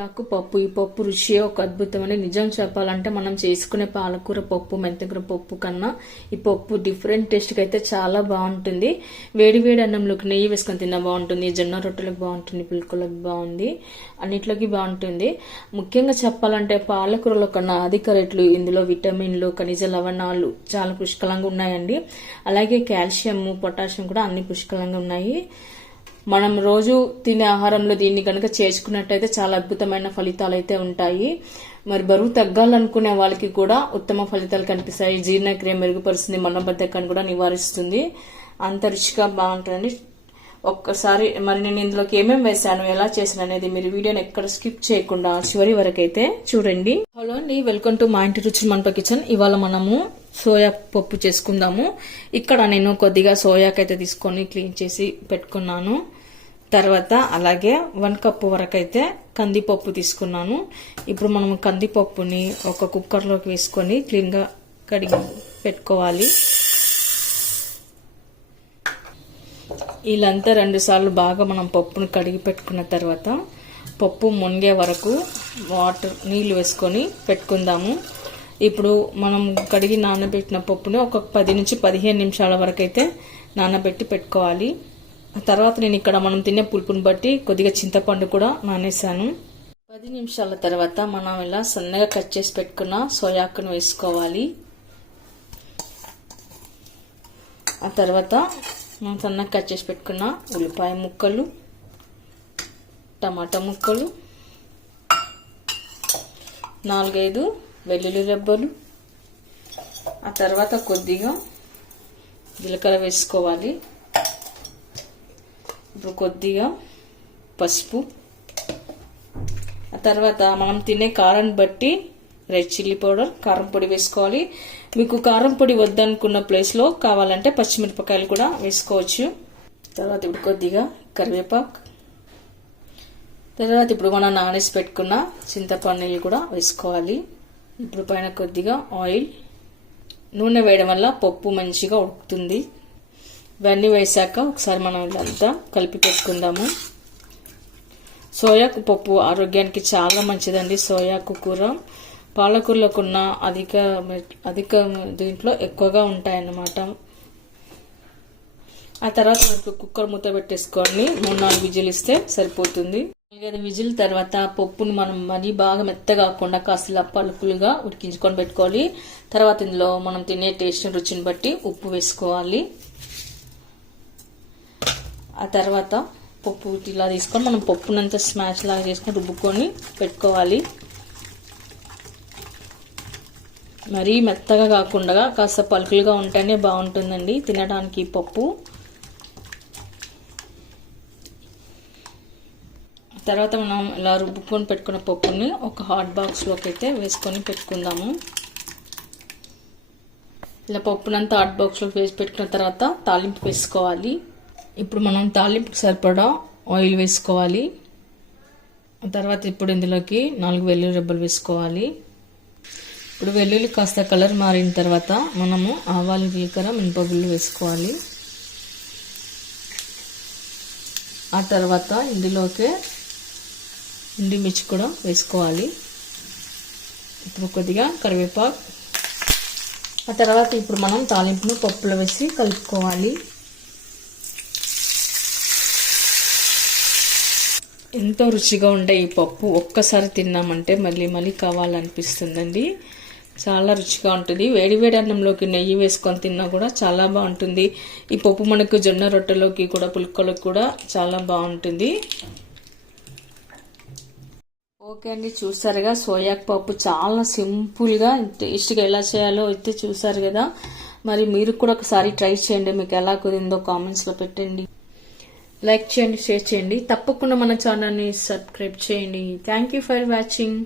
సోయాకు పప్పు. ఈ పప్పు రుచి ఒక అద్భుతమని నిజం చెప్పాలంటే మనం చేసుకునే పాలకూర పప్పు, మెంతికూర పప్పు కన్నా ఈ పప్పు డిఫరెంట్ టేస్ట్కి అయితే చాలా బాగుంటుంది. వేడి వేడి అన్నంలోకి నెయ్యి వేసుకొని తిన్నా బాగుంటుంది, జొన్న రొట్టెలకు బాగుంటుంది, పుల్కలకు బాగుంది, అన్నిట్లోకి బాగుంటుంది. ముఖ్యంగా చెప్పాలంటే పాలకూరలో కన్నా అధిక రేట్లు ఇందులో విటమిన్లు, ఖనిజ లవణాలు చాలా పుష్కలంగా ఉన్నాయండి. అలాగే కాల్షియం, పొటాషియం కూడా అన్ని పుష్కలంగా ఉన్నాయి. మనం రోజు తినే ఆహారంలో దీన్ని కనుక చేసుకున్నట్టయితే చాలా అద్భుతమైన ఫలితాలు అయితే ఉంటాయి. మరి బరువు తగ్గాలనుకునే వాళ్ళకి కూడా ఉత్తమ ఫలితాలు కనిపిస్తాయి. జీర్ణక్రియ మెరుగుపరుస్తుంది, మలబద్ధకాన్ని కూడా నివారిస్తుంది. అంత రుచిగా బాగుంటుంది. ఒక్కసారి మరి నేను ఇందులోకి ఏమేమి వేసాను, ఎలా చేశాను అనేది మీరు వీడియోని ఎక్కడ స్కిప్ చేయకుండా చివరి వరకు అయితే చూడండి. హలో అండి, వెల్కమ్ టు మా ఇంటి రుచి మంట కిచెన్. ఇవాళ మనము సోయా పప్పు చేసుకుందాము. ఇక్కడ నేను కొద్దిగా సోయాకైతే తీసుకొని క్లీన్ చేసి పెట్టుకున్నాను. తర్వాత అలాగే 1 కప్పు వరకు అయితే కందిపప్పు తీసుకున్నాను. ఇప్పుడు మనం కందిపప్పుని ఒక కుక్కర్లోకి వేసుకొని క్లీన్గా కడిగి పెట్టుకోవాలి. ఇలాంతా 2 సార్లు బాగా మనం పప్పును కడిగి పెట్టుకున్న తర్వాత పప్పు మునిగే వరకు నీళ్లు వేసుకొని పెట్టుకుందాము. ఇప్పుడు మనం కడిగి నానబెట్టిన పప్పుని ఒక 10 నుంచి 15 నిమిషాల వరకు అయితే నానబెట్టి పెట్టుకోవాలి. ఆ తర్వాత నేను ఇక్కడ మనం తినే పులుపుని బట్టి కొద్దిగా చింతపండు కూడా నానేసాను. 10 నిమిషాల తర్వాత మనం ఇలా సన్నగా కట్ చేసి పెట్టుకున్న సోయాకును వేసుకోవాలి. ఆ తర్వాత మనం సన్నగా కట్ చేసి పెట్టుకున్న ఉల్లిపాయ ముక్కలు, టమాటా ముక్కలు, 4-5 వెల్లుల్లి రెబ్బలు, ఆ తర్వాత కొద్దిగా జీలకర్ర వేసుకోవాలి. ఇప్పుడు కొద్దిగా పసుపు, ఆ తర్వాత మనం తినే కారాన్ని బట్టి రెడ్ చిల్లీ పౌడర్, కారం పొడి వేసుకోవాలి. మీకు కారం పొడి వద్దనుకున్న ప్లేస్లో కావాలంటే పచ్చిమిరపకాయలు కూడా వేసుకోవచ్చు. తర్వాత ఇప్పుడు కొద్దిగా కరివేపాకు, తర్వాత ఇప్పుడు మనం నానేసి పెట్టుకున్న చింతపండు నీళ్ళు కూడా వేసుకోవాలి. ఇప్పుడు పైన కొద్దిగా ఆయిల్, నూనె వేయడం వల్ల పప్పు మంచిగా ఉడుకుతుంది. ఇవన్నీ వేసాక ఒకసారి మనం ఇదంతా కలిపి పెట్టుకుందాము. సోయాకు పప్పు ఆరోగ్యానికి చాలా మంచిదండి. సోయాకు కూర పాలకూరలకు ఉన్న అధిక దీంట్లో ఎక్కువగా ఉంటాయన్నమాట. ఆ తర్వాత మనకు కుక్కర్ మూత పెట్టేసుకొని 3-4 విజిల్ ఇస్తే సరిపోతుంది. 4-5 విజిల్ తర్వాత పప్పును మనం మరీ బాగా మెత్తగా కాకుండా కాస్త పలుకులుగా ఉడికించుకొని పెట్టుకోవాలి. తర్వాత ఇందులో మనం తినే టేస్ట్ రుచిని బట్టి ఉప్పు వేసుకోవాలి. ఆ తర్వాత పప్పు ఇలా తీసుకొని మనం పప్పునంతా స్మాష్ లాగా చేసుకొని రుబ్బుకొని పెట్టుకోవాలి. మరీ మెత్తగా కాకుండా కాస్త పలుకులుగా ఉంటేనే బాగుంటుందండి తినడానికి పప్పు. తర్వాత మనం ఇలా రుబ్బుకొని పెట్టుకున్న పప్పుని ఒక హాట్ బాక్స్లోకి అయితే వేసుకొని పెట్టుకుందాము. ఇలా పప్పునంతా హాట్ బాక్స్లోకి వేసి పెట్టుకున్న తర్వాత తాలింపు వేసుకోవాలి. ఇప్పుడు మనం తాలింపుకి సరిపడా ఆయిల్ వేసుకోవాలి. తర్వాత ఇప్పుడు ఇందులోకి 4 వెల్లుల్లి రెబ్బలు వేసుకోవాలి. ఇప్పుడు వెల్లుల్లి కాస్త కలర్ మారిన తర్వాత మనము ఆవాలు, జీలకర్ర, మినపగుళ్ళు వేసుకోవాలి. ఆ తర్వాత ఇందులోకి ఎండుమిర్చి కూడా వేసుకోవాలి. ఇప్పుడు కొద్దిగా కరివేపాకు, ఆ తర్వాత ఇప్పుడు మనం తాలింపును పప్పులో వేసి కలుపుకోవాలి. ఎంతో రుచిగా ఉండే ఈ పప్పు ఒక్కసారి తిన్నామంటే మళ్ళీ మళ్ళీ కావాలనిపిస్తుందండి. చాలా రుచిగా ఉంటుంది. వేడివేడి అన్నంలోకి నెయ్యి వేసుకొని తిన్నా కూడా చాలా బాగుంటుంది. ఈ పప్పు మనకు జొన్న రొట్టెలోకి కూడా, పుల్కలకు కూడా చాలా బాగుంటుంది. ఓకే అండి, చూసారుగా సోయాకు పప్పు చాలా సింపుల్గా టేస్ట్గా ఎలా చేయాలో అయితే చూసారు కదా. మరి మీరు కూడా ఒకసారి ట్రై చేయండి. మీకు ఎలా కుదిరిందో కామెంట్స్లో పెట్టండి. లైక్ చేయండి, షేర్ చేయండి. తప్పకుండా మన ఛానల్ని సబ్స్క్రైబ్ చేయండి. Thank you for watching.